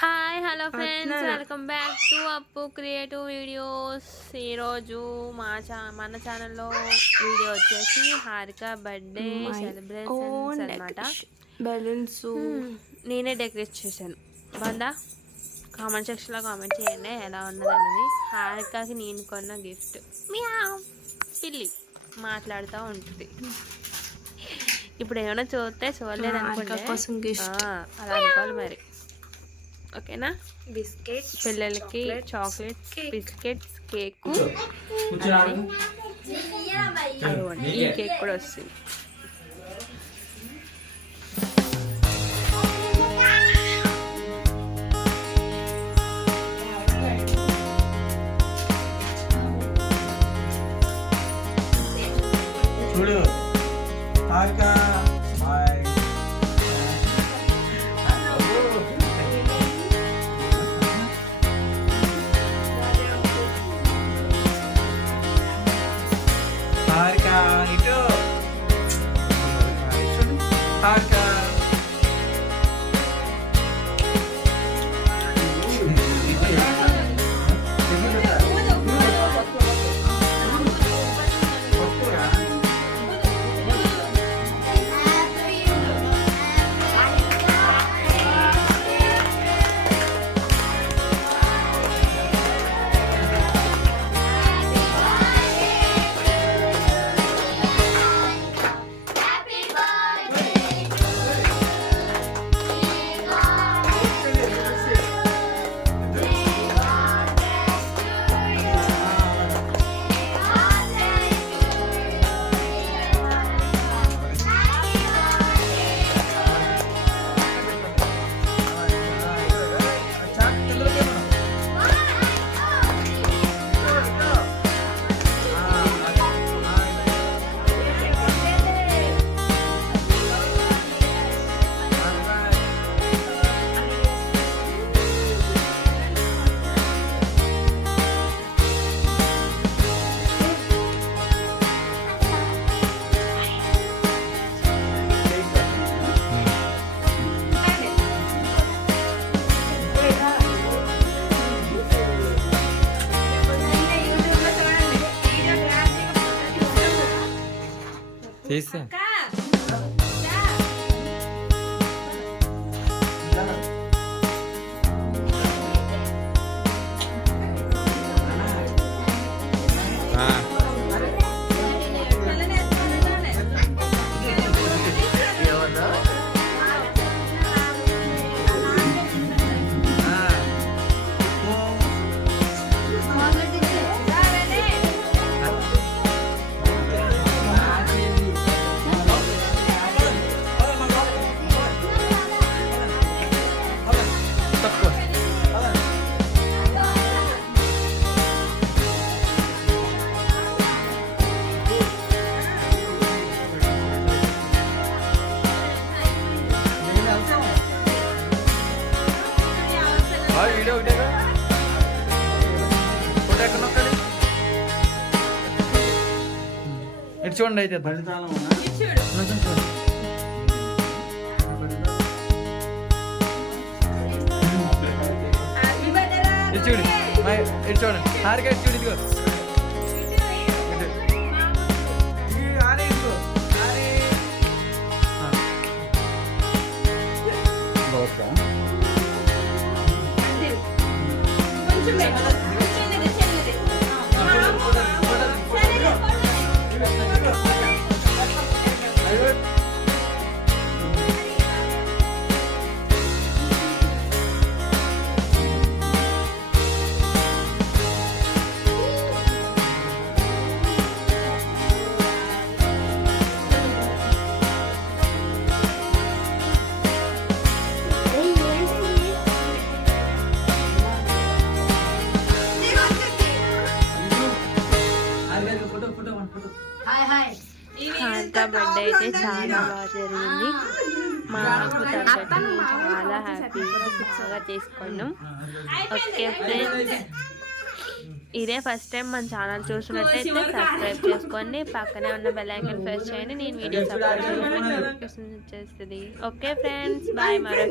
Hi hello friends, welcome back to అప్పు creative videos. ఈరోజు మన ఛానల్లో వీడియో వచ్చేసి హారిక బర్త్డే సెలబ్రేషన్స్ అనమాట. బెలూన్స్ నేనే డెకరేట్ చేశాను. బాగుందా? కామెంట్ సెక్షన్లో కామెంట్ చేయండి ఎలా ఉన్నదన్నది. హారికకి నేను కొన్న గిఫ్ట్. పిల్లి మాట్లాడుతూ ఉంటుంది. ఇప్పుడు ఏమైనా చూడలేదు అనుకుంటే అలా అనుకోవాలి మరి. ఓకేనా? బిస్కెట్స్, పిల్లలకి చాక్లెట్స్, బిస్కెట్స్, కేక్, ఈ కేక్ కూడా వస్తుంది. చూడు హారిక బాయ్. హారిక ఇటు హారిక తీసా వీడియో ఫోటో ఎక్కడ నొక్కాలి? ఇటు చూడండి అయితే ఇటు చూడు ఇటు చూడండి హారిక ఇటు చూడు ఇదిగో హారిక బర్త్డే అయితే చాలా బాగా జరిగింది. మాకు తగ్గట్టు మేము చాలా హ్యాపీగా బాగా చేసుకున్నాం. ఓకే ఫ్రెండ్స్, ఇదే ఫస్ట్ టైం మన ఛానల్ చూసినట్టయితే సబ్స్క్రైబ్ చేసుకోండి, పక్కనే ఉన్న బెల్ ఐకాన్ ప్రెస్ చేయండి. నేను వీడియోస్ అప్లోడ్ చేస్తుంది. Okay friends, bye. మరో